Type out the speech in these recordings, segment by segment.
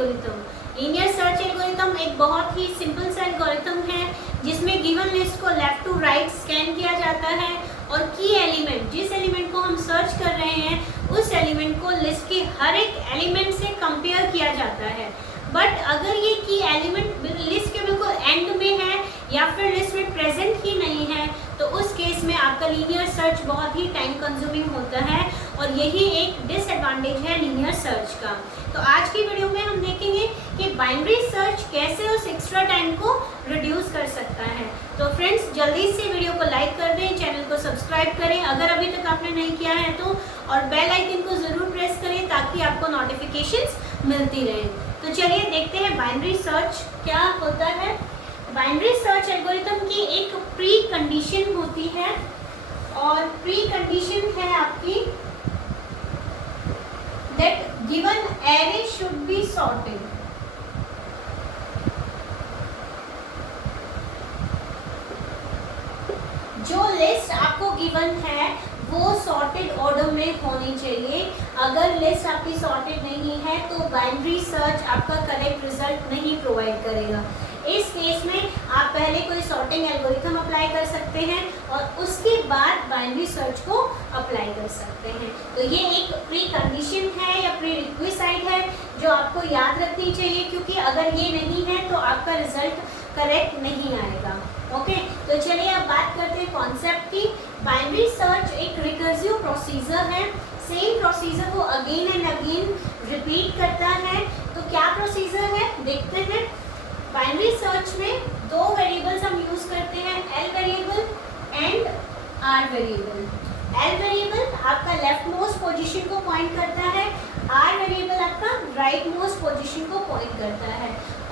Algorithm. Linear search algorithm एक बहुत ही simple सा एल्गोरिथम है जिसमें गिवन लिस्ट को लेफ्ट टू राइट स्कैन किया जाता है और की एलिमेंट, जिस एलिमेंट को हम सर्च कर रहे हैं उस एलिमेंट को लिस्ट के हर एक एलिमेंट से कंपेयर किया जाता है। बट अगर ये की एलिमेंट लिस्ट के बिल्कुल एंड में है या फिर लिस्ट में प्रेजेंट ही नहीं है तो उस केस में आपका लीनियर सर्च बहुत ही टाइम कंज्यूमिंग होता है और यही एक डिसएडवांटेज है लीनियर सर्च का। तो आज की वीडियो में हम देखेंगे कि बाइनरी सर्च कैसे उस एक्स्ट्रा टाइम को रिड्यूस कर सकता है। तो फ्रेंड्स जल्दी से वीडियो को लाइक कर दें, चैनल को सब्सक्राइब करें अगर अभी तक आपने नहीं किया है तो, और बेल आइकन को ज़रूर प्रेस करें ताकि आपको नोटिफिकेशंस मिलती रहें। तो चलिए देखते हैं बाइनरी सर्च क्या होता है। बाइनरी सर्च एल्गोरिथम की एक प्री कंडीशन होती है और प्री कंडीशन है आपकी that given array should be sorted. जो लिस्ट आपको गिवन है वो सॉर्टेड ऑर्डर में होनी चाहिए। अगर लिस्ट आपकी सॉर्टेड नहीं है तो बाइनरी सर्च आपका करेक्ट रिजल्ट नहीं प्रोवाइड करेगा। इस केस में आप पहले कोई सॉर्टिंग एल्गोरिथम अप्लाई कर सकते हैं और उसके बाद बाइनरी सर्च को अप्लाई कर सकते हैं। तो ये एक प्री कंडीशन है या प्री रिक्विसाइट है जो आपको याद रखनी चाहिए, क्योंकि अगर ये नहीं है तो आपका रिजल्ट करेक्ट नहीं आएगा। ओके, तो चलिए अब बात करते हैं कॉन्सेप्ट की। बाइनरी सर्च एक रिकर्सिव प्रोसीजर है, सेम प्रोसीजर को अगेन एंड अगेन रिपीट करता है। तो क्या प्रोसीजर है देखते हैं। बाइनरी सर्च में दो वेरिएबल्स हम यूज करते हैं, L variable and R variable. L variable आपका लेफ्ट मोस्ट पोजीशन को पॉइंट करता है, आर वेरिएबल आपका राइट मोस्ट पोजीशन को पॉइंट करता है।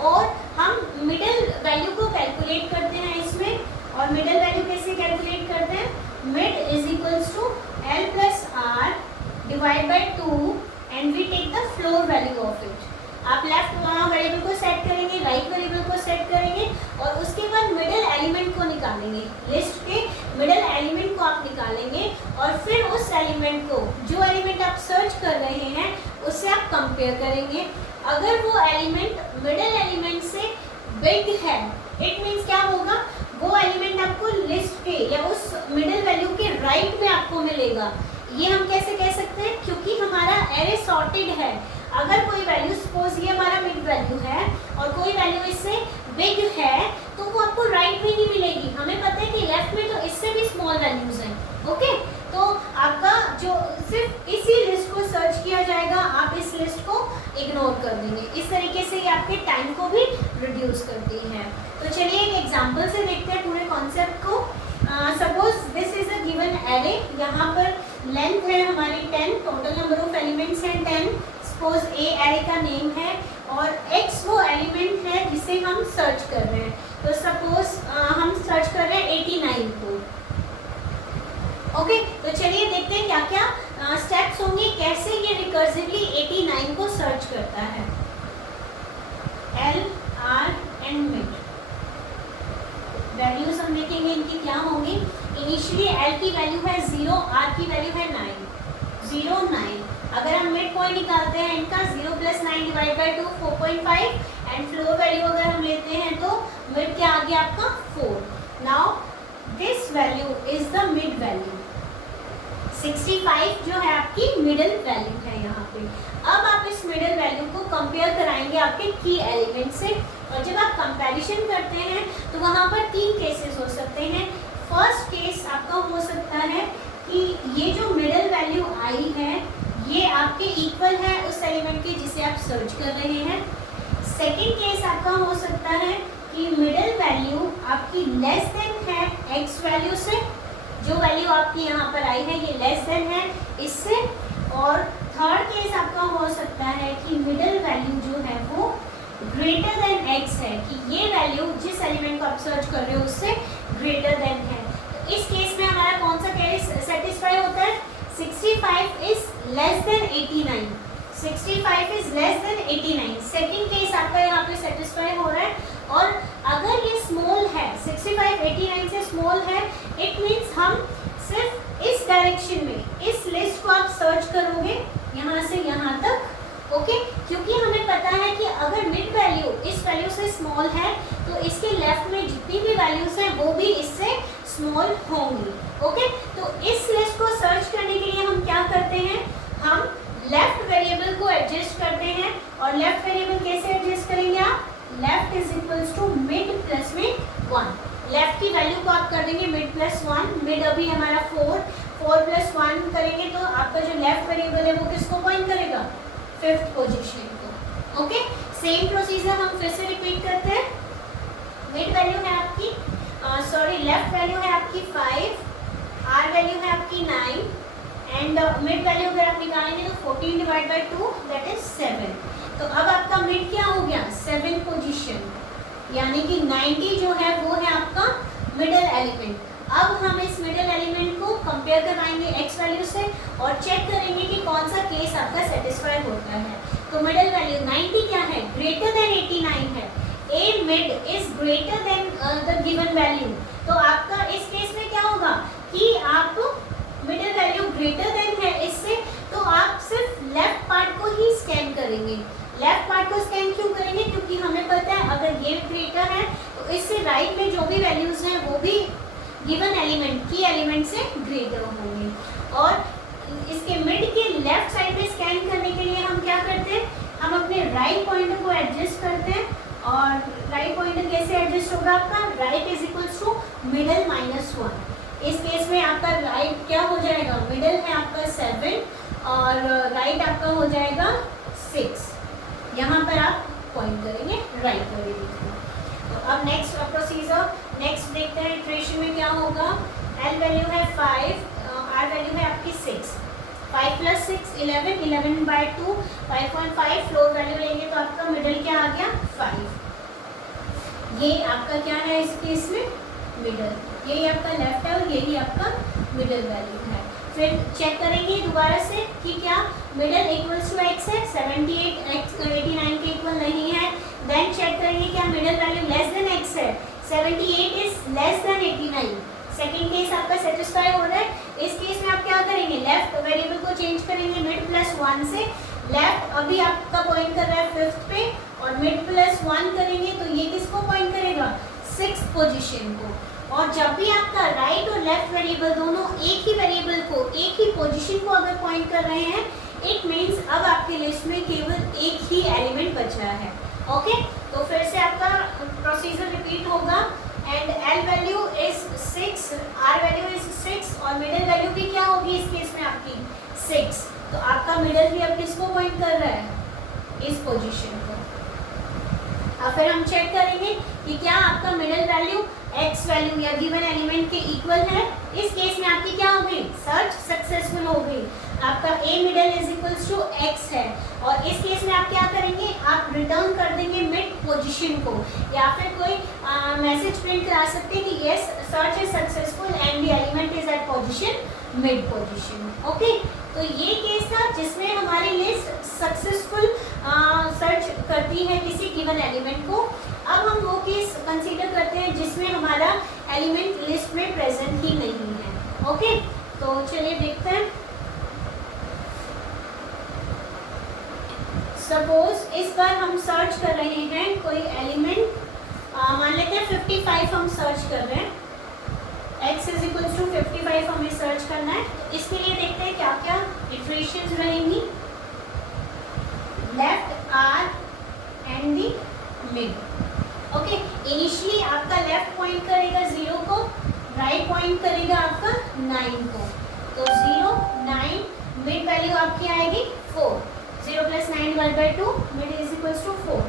और हम मिडिल वैल्यू को कैलकुलेट करते हैं इसमें, और मिडिल वैल्यू कैसे कैलकुलेट करते हैं, mid is equals to L plus R divide by 2 and we take the floor value of it. आप लेफ्ट वेरिएबल को सेट करेंगे, राइट वेरिएबल को सेट करेंगे और उसके बाद मिडिल एलिमेंट को निकालेंगे। लिस्ट के मिडिल एलिमेंट को आप निकालेंगे और फिर उस एलिमेंट को, जो एलिमेंट आप सर्च कर रहे हैं उससे आप कंपेयर करेंगे। अगर वो एलिमेंट मिडिल एलिमेंट से बिग है, इट मीन्स क्या होगा, वो एलिमेंट आपको लिस्ट के या उस मिडिल वैल्यू के राइट में आपको मिलेगा। ये हम कैसे कह सकते हैं, क्योंकि हमारा एरे सॉर्टेड है। अगर कोई वैल्यू, सपोज ये हमारा मिड वैल्यू है और कोई वैल्यू इससे बिग है तो वो आपको राइट में ही मिलेगी। हमें पता है कि लेफ्ट में तो इससे भी स्मॉल वैल्यूज हैं। ओके, तो आपका जो सिर्फ इसी लिस्ट को सर्च किया जाएगा, आप इस लिस्ट को इग्नोर कर देंगे। इस तरीके से ये आपके टाइम को भी रिड्यूस करती है। तो चलिए एक एग्जाम्पल से देखते हैं पूरे कॉन्सेप्ट को। Suppose this is a given array, यहाँ पर लेंथ है हमारी 10, टोटल नंबर ऑफ एलिमेंट्स हैं 10। सपोज ए एरे का नेम है और x वो एलिमेंट है जिसे हम सर्च कर रहे हैं। तो सपोज हम सर्च कर रहे हैं 89 को। ओके, तो चलिए देखते हैं क्या क्या स्टेप्स होंगे, कैसे ये रिकर्सिवली 89 को सर्च करता है। L, R and mid values हम देखेंगे इनकी क्या होंगी। इनिशियली एल की वैल्यू है 0, आर की वैल्यू है 9, 0, 9। अगर हम मिड पॉइंट निकालते हैं इनका 0 plus 9 divide by 2 4.5 and floor value अगर हम लेते हैं तो मिड के आगे आपका 4। Now this value is the mid value. 65 जो है आपकी मिडिल वैल्यू है यहाँ पे। अब आप इस मिडिल वैल्यू को कंपेयर कराएंगे आपके की एलिमेंट से, और जब आप कंपैरिजन करते हैं तो वहाँ पर 3 केसेस हो सकते हैं। फर्स्ट केस आपका हो सकता है कि ये जो मिडिल वैल्यू आई है ये आपके इक्वल है उस एलिमेंट के जिसे आप सर्च कर रहे हैं। सेकेंड केस आपका हो सकता है कि मिडिल वैल्यू आपकी लेस देन है एक्स वैल्यू से, जो वैल्यू आपकी यहाँ पर आई है ये लेस देन है इससे। और थर्ड केस आपका हो सकता है कि मिडिल वैल्यू जो है वो ग्रेटर देन एक्स है, कि ये वैल्यू जिस एलिमेंट को आप सर्च कर रहे हो उससे ग्रेटर देन है। तो इस केस में हमारा कौन सा केस सेटिस्फाई होता है, 65 is less then 89, 65 is less then 89। Second case आपका यहाँ पे सेटिस्फाई हो रहा है। और अगर ये स्मॉल है, 65 89 से स्मॉल है, इट मीन्स हम सिर्फ इस डायरेक्शन में इस लिस्ट को आप सर्च करोगे यहाँ से यहाँ तक, ओके, क्योंकि हमें पता है कि अगर मिड वैल्यू इस वैल्यू से स्मॉल है तो इसके लेफ्ट में जितनी भी वैल्यूज हैं वो भी इससे स्मॉल होंगी। ओके, तो इस लिस्ट को सर्च करने के लिए हम क्या करते हैं, हम लेफ्ट वेरिएबल को एडजस्ट करते हैं। और लेफ्ट वेरिएबल कैसे एडजस्ट करेंगे आप, left is equals to mid plus में 1। लेफ्ट की वैल्यू को आप कर देंगे मिड प्लस 1, मिड अभी हमारा 4 प्लस 1 करेंगे तो आपका जो लेफ्ट वेरिएबल है वो किसको पॉइंट करेगा, 5th पोजीशन को। ओके, सेम प्रोसीजर हम फिर से रिपीट करते हैं। मिड वैल्यू है आपकी लेफ्ट वैल्यू है आपकी 5, आर वैल्यू है आपकी 9 एंड मिड वैल्यू अगर आप निकालेंगे तो 14 डिवाइड बाई 2 दैट इज 7। तो अब आपका मिड क्या हो गया, 7 पोजीशन, यानी कि 90 जो है वो है आपका मिडल एलिमेंट। अब हम इस मिडल एलिमेंट को कंपेयर करवाएंगे एक्स वैल्यू से और चेक करेंगे कि कौन सा केस आपका सेटिस्फाई होता है। तो मिडल वैल्यू 90 क्या है, ग्रेटर देन 89 है। A mid is greater than the given value. तो आपका इस केस में क्या होगा कि आप मिडल वैल्यू ग्रेटर देन है इससे, तो आप सिर्फ लेफ्ट पार्ट को ही स्कैन करेंगे। लेफ्ट पार्ट को स्कैन क्यों करेंगे, क्योंकि हमें पता है अगर ये ग्रेटर है तो इससे राइट में जो भी वैल्यूज हैं वो भी गिवन एलिमेंट की एलिमेंट से ग्रेटर होंगे। और इसके मिड के लेफ्ट साइड में स्कैन करने के लिए हम क्या करते हैं, हम अपने राइट पॉइंटर को एडजस्ट करते हैं। और राइट पॉइंटर कैसे एडजस्ट होगा आपका, right is equals to middle minus 1। इस केस में आपका राइट क्या हो जाएगा, मिडल है आपका 7 और राइट आपका हो जाएगा 6। यहाँ पर आप पॉइंट करेंगे राइट वेरिएबल। तो अब नेक्स्ट प्रोसीजर, नेक्स्ट देखते हैं इटरेशन में क्या होगा। एल वैल्यू है 5, आर वैल्यू है आपकी 6, 5 प्लस 6 11, 11 बाई 2 5.5, फ्लोर वैल्यू लेंगे तो आपका मिडल क्या आ गया 5। ये आपका क्या है इस केस में मिडल, यही आपका लेफ्ट है और यही आपका मिडल वैल्यू है। फिर चेक करेंगे दोबारा से कि क्या मिडल इक्वल्स टू एक्स है, 78 एक्स 89 के इक्वल नहीं है। देन चेक करेंगे क्या middle value less than x है, 78 is less then 89। Second case आपका सेटिस्फाई हो रहा है। इस केस में आप क्या करेंगे, लेफ्ट वेरिएबल को चेंज करेंगे मिड प्लस 1 से। लेफ्ट अभी आपका पॉइंट कर रहा है 5th पे और मिड प्लस 1 करेंगे तो ये किसको पॉइंट करेगा, 6th पोजीशन को। और जब भी आपका राइट और लेफ्ट वेरिएबल दोनों एक ही वेरिएबल को, एक ही पोजीशन को अगर पॉइंट कर रहे हैं, इट मीन्स अब आपकी लिस्ट में केवल एक ही एलिमेंट बचा है। ओके, तो फिर से आपका प्रोसीजर रिपीट होगा। And L value is 6, R value is 6 और मिडल वैल्यू भी क्या होगी इस केस में आपकी 6। तो आपका मिडल भी अब किसको पॉइंट कर रहा है, इस पोजीशन को। अब फिर हम चेक करेंगे कि क्या आपका मिडल वैल्यू एक्स वैल्यू या गिवन एलिमेंट के इक्वल है। इस केस में आपकी क्या हो गई, सर्च सक्सेसफुल हो गई। आपका A middle is equals to X है और इस केस में आप क्या करेंगे, आप रिटर्न कर देंगे मिड पोजीशन को, या फिर कोई मैसेज प्रिंट करा सकते हैं कि yes search is successful and the element is at position mid position. Okay, तो ये केस था जिसमें हमारी लिस्ट सक्सेसफुल सर्च करती है किसी गिवन एलिमेंट को। अब हम वो केस कंसीडर करते हैं जिसमें हमारा एलिमेंट लिस्ट में प्रेजेंट ही नहीं है। ओके, तो चलिए देखते हैं। सपोज इस बार हम सर्च कर रहे हैं कोई एलिमेंट, मान लेते हैं 55 हम सर्च कर रहे हैं, x इज इक्वल टू 55 हमें सर्च करना है। तो इसके लिए देखते हैं क्या क्या इटरेशंस रहेंगी। Left R and the mid. Okay, initially आपका लेफ्ट पॉइंट करेगा 0 को, राइट पॉइंट करेगा आपका 9 को। तो 0 9, मिड वैल्यू आपकी आएगी 4, 0 plus 9 divide by 2, mid is equal to 4।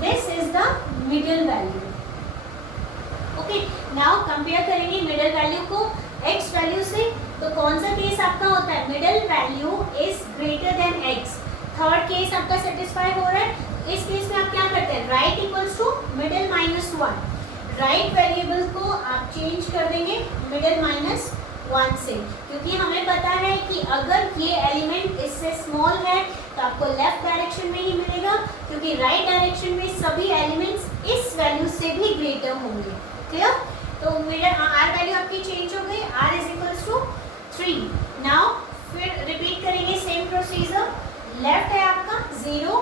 This is the middle value. Okay, now compare करेंगे मिडल वैल्यू को एक्स वैल्यू से। तो कौन सा केस आपका होता है, middle value is greater than x. Third case आपका सेटिस्फाई हो रहा है। इस केस में आप क्या करते हैं, right equals to middle minus 1। Right variable को आप चेंज कर देंगे मिडल माइनस 1 से, क्योंकि हमें पता है कि अगर ये एलिमेंट इससे स्मॉल है तो आपको लेफ्ट डायरेक्शन में ही मिलेगा, क्योंकि राइट डायरेक्शन में सभी एलिमेंट्स इस वैल्यू से भी ग्रेटर होंगे। क्लियर? तो मिडल आर वैल्यू आपकी चेंज हो गई, R is equals to 3। Now फिर रिपीट करेंगे सेम प्रोसीजर। लेफ्ट है आपका 0,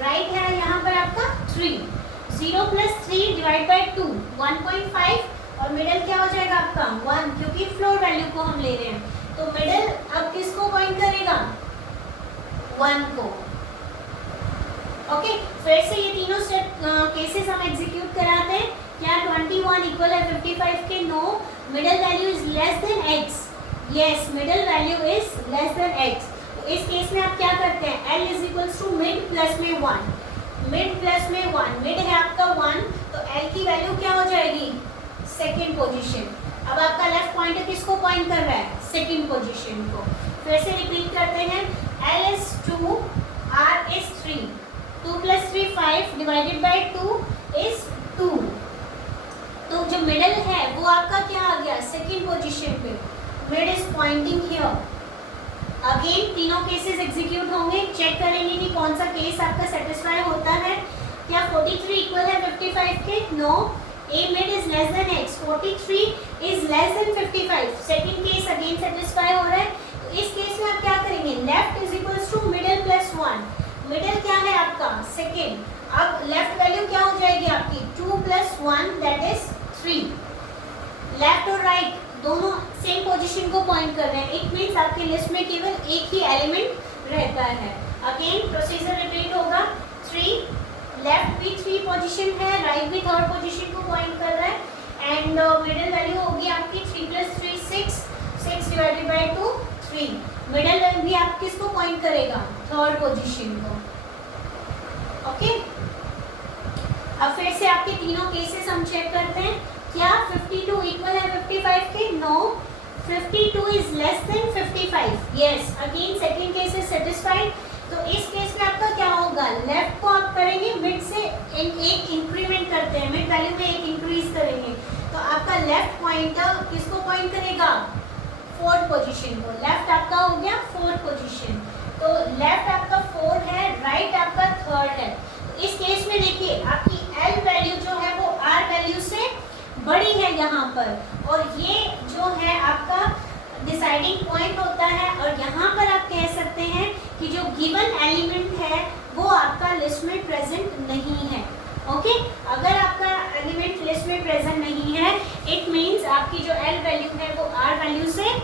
राइट है यहाँ पर आपका 3। 0 + 3 डिवाइड बाय 2 1.5 और मिडल क्या हो जाएगा आपका 1, क्योंकि फ्लोर वैल्यू को हम ले रहे हैं। तो मिडल अब किसको पॉइंट करेगा 1 को। ओके, फिर से ये तीनों स्टेप केसेस हम एग्जीक्यूट कराते हैं। क्या 21 इक्वल है 55 के? No, middle value is less than x। Yes, middle value is less than x। तो इस केस में आप क्या करते हैं, l is equals to mid plus में 1। मिड प्लस में 1, मिड है आपका 1, तो l की वैल्यू क्या हो जाएगी सेकेंड पोजीशन। अब आपका लेफ्ट पॉइंटर किसको पॉइंट कर रहा है, सेकेंड पोजीशन को। फिर से रिपीट करते हैं, l is 2, r is 3, 2 + 3 5 divided by 2 is 2। तो जो मिडल है वो आपका क्या आ गया सेकेंड पोजीशन पे। Mid is pointing here. Again तीनों केसेस एग्जीक्यूट होंगे, चेक करेंगे कि कौन सा केस आपका सेटिस्फाई होता है। क्या 43 इक्वल है 55 के? No, a mid is less than x, 43 is less than 55। Second case again satisfy हो रहा है। तो इस केस में आप क्या करेंगे, left is equals to middle plus 1। Middle क्या है आपका सेकेंड। अब लेफ्ट वैल्यू क्या हो जाएगी आपकी 2 + 1 दैट इज 3। लेफ्ट और राइट दोनों सेम पोजीशन को पॉइंट कर रहे हैं। इट मींस आपकी लिस्ट में केवल एक ही एलिमेंट रहता है। अगेन प्रोसीजर रिपीट होगा, 3, लेफ्ट भी 3 पोजीशन है, राइट भी थर्ड पोजीशन को पॉइंट कर रहा है। एंड मिडल वैल्यू होगी आपकी 3 + 3 6, 6 डिवाइडेड बाय 2 3। मिडल भी आप किसको पॉइंट करेगा, थर्ड पोजीशन को। ओके, अब फिर से आपके तीनों केसेस हम चेक करते हैं। क्या 52 इक्वल है 55 के? No, 52 is less than 55। Yes, again second case is satisfied. तो इस केस में आपका क्या होगा, लेफ्ट को आप करेंगे मिड से एक इंक्रीमेंट करते हैं, मिड वैल्यू में एक इंक्रीज करेंगे। तो आपका लेफ्ट पॉइंटर किसको पॉइंट करेगा, फोर्थ पोजीशन को। लेफ्ट आपका हो गया फोर्थ पोजीशन। तो लेफ्ट आपका 4 है, राइट आपका 3rd है। तो इस केस में देखिए आपकी l वैल्यू जो है वो r वैल्यू से बड़ी है यहाँ पर, और ये जो है आपका डिसाइडिंग पॉइंट होता है। और यहाँ पर आप कह सकते हैं कि जो गिवन एलिमेंट है वो आपका लिस्ट में प्रेजेंट नहीं है। ओके, अगर आपका एलिमेंट लिस्ट में प्रेजेंट नहीं है, इट मीन्स आपकी जो l वैल्यू है वो r वैल्यू से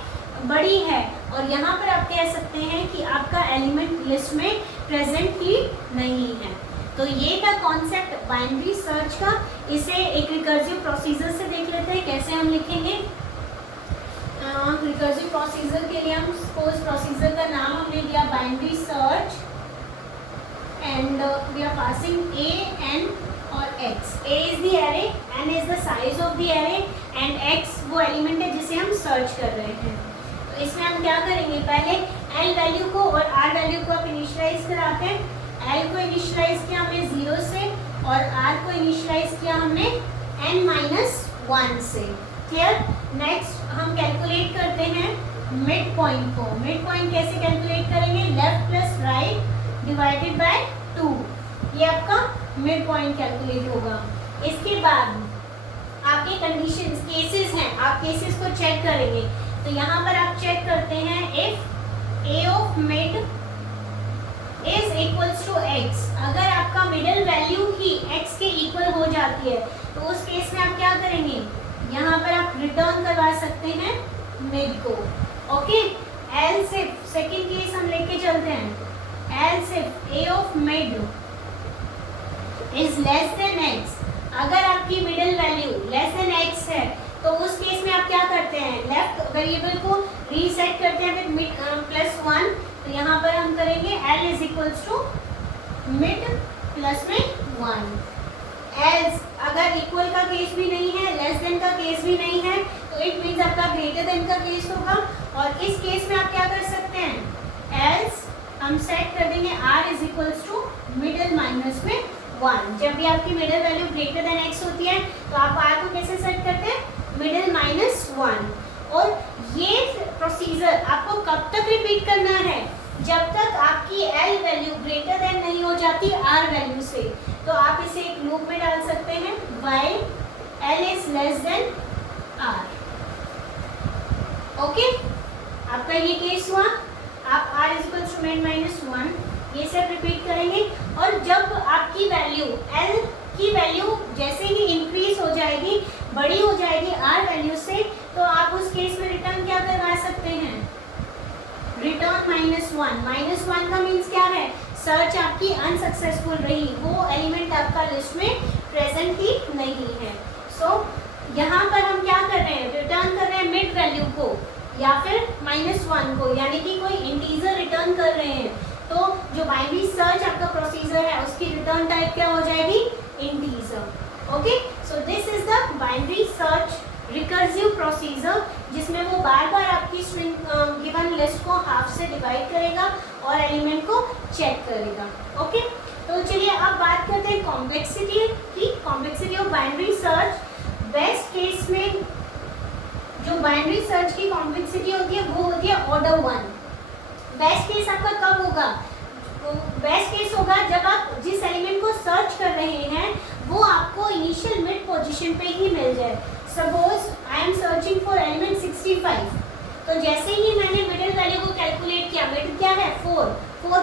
बड़ी है। और यहाँ पर आप कह सकते हैं कि आपका एलिमेंट लिस्ट में प्रेजेंट ही नहीं है। तो ये था कॉन्सेप्ट बाइनरी सर्च का। इसे एक रिकर्सिव प्रोसीजर से देख लेते हैं कैसे हम लिखेंगे। रिकर्सिव प्रोसीजर के लिए हम सपोज प्रोसीजर का नाम हमने दिया binary search, and we are passing a, n और x। a is the array, n is the size of the array, and x वो एलिमेंट है जिसे हम सर्च कर रहे हैं। तो इसमें हम क्या करेंगे, पहले l वैल्यू को और r वैल्यू को आप इनिशियलाइज कराते हैं। l को इनिशियलाइज किया हमने 0 से और r को इनिशियलाइज किया हमने n-1 से। क्लियर। नेक्स्ट हम कैलकुलेट करते हैं मिड पॉइंट को। मिड पॉइंट कैसे कैलकुलेट करेंगे, left plus right divided by 2, ये आपका मिड पॉइंट कैलकुलेट होगा। इसके बाद आपके कंडीशंस केसेस हैं, आप केसेस को चेक करेंगे। तो यहाँ पर आप चेक करते हैं, if a of mid is equals to x, अगर आपका मिडल वैल्यू ही x के इक्वल हो जाती है तो उस केस में आप क्या करेंगे, यहाँ पर आप रिटर्न करवा सकते हैं मिड को। Okay, else if second case हम लेके चलते हैं, else if a of mid is less than x, अगर आपकी middle value less than x है तो उस केस में आप क्या करते हैं, लेफ्ट वेरिएबल को रीसेट करते हैं विद मिड +1। तो यहाँ पर हम करेंगे l is equals to mid plus में 1। एल्स अगर इक्वल का केस भी नहीं है, लेस देन का केस भी नहीं है, तो इट मीन्स आपका ग्रेटर देन का केस होगा। और इस केस में आप क्या कर सकते हैं, एल्स हम सेट कर देंगे r is equals to middle minus में 1। जब भी आपकी middle value greater than x होती है तो आप r को कैसे सेट करते हैं, मिडल -1। और ये प्रोसीजर आपको कब तक रिपीट करना है, जब तक आपकी l वैल्यू ग्रेटर देन नहीं हो जाती r वैल्यू से। तो आप इसे एक लूप में डाल सकते हैं, while l is less than r। Okay, आपका ये केस हुआ। आप r is equal to mid -1 ये सब रिपीट करेंगे। और जब आपकी वैल्यू L की वैल्यू जैसे ही इंक्रीज हो जाएगी, बड़ी हो जाएगी R वैल्यू से, तो आप उस केस में रिटर्न क्या करवा सकते हैं, रिटर्न -1। -1 का मीन्स क्या है, सर्च आपकी अनसक्सेसफुल रही, वो एलिमेंट आपका लिस्ट में प्रेजेंट ही नहीं है। सो यहाँ पर हम क्या कर रहे हैं, रिटर्न कर रहे हैं मिड वैल्यू को या फिर -1 को, यानी कि कोई इंटीजर रिटर्न कर रहे हैं। तो जो बाइनरी सर्च आपका प्रोसीजर है उसकी रिटर्न टाइप क्या हो जाएगी, integer. Okay, so this is the binary search recursive procedure, जिसमें वो बार बार आपकी स्ट्रिंग गिवन लिस्ट को हाफ से डिवाइड करेगा और एलिमेंट को चेक करेगा। ओके, तो चलिए अब बात करते हैं कॉम्प्लेक्सिटी की। Complexity of binary search, best case में जो बाइनरी सर्च की कॉम्प्लेक्सिटी होती है वो होती है ऑर्डर 1। बेस्ट केस आपका कब होगा, बेस्ट केस होगा जब आप जिस एलिमेंट को सर्च कर रहे हैं वो आपको इनिशियल मिड पोजीशन पे ही मिल जाए। Suppose I am searching for element 65, तो जैसे ही मैंने मिडिल वैल्यू को कैलकुलेट किया, मिड क्या है 4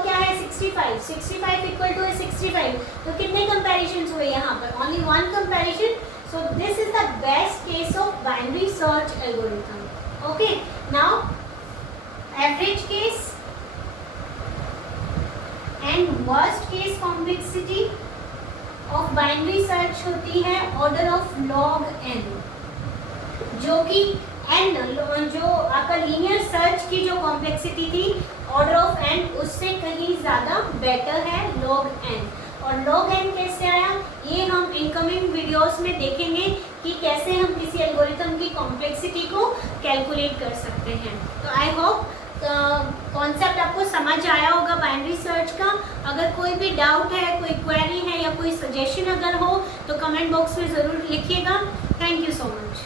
क्या है 65 इक्वल टू 65, तो कितने कंपैरिजंस हुए यहाँ पर, only 1 comparison. So this is the best case of binary search algorithm. Okay, now average case and worst case complexity of binary search होती है ऑर्डर ऑफ log n, जो कि n जो आपका लीनियर सर्च की जो कॉम्प्लेक्सिटी थी order of n उससे कहीं ज़्यादा बेटर है log n। और log n कैसे आया, ये हम इनकमिंग वीडियोस में देखेंगे कि कैसे हम किसी एल्गोरिथम की कॉम्प्लेक्सिटी को कैलकुलेट कर सकते हैं। तो आई होप कॉन्सेप्ट आपको समझ आया होगा बाइनरी सर्च का। अगर कोई भी डाउट है, कोई क्वेरी है या कोई सजेशन अगर हो तो कमेंट बॉक्स में ज़रूर लिखिएगा। Thank you so much.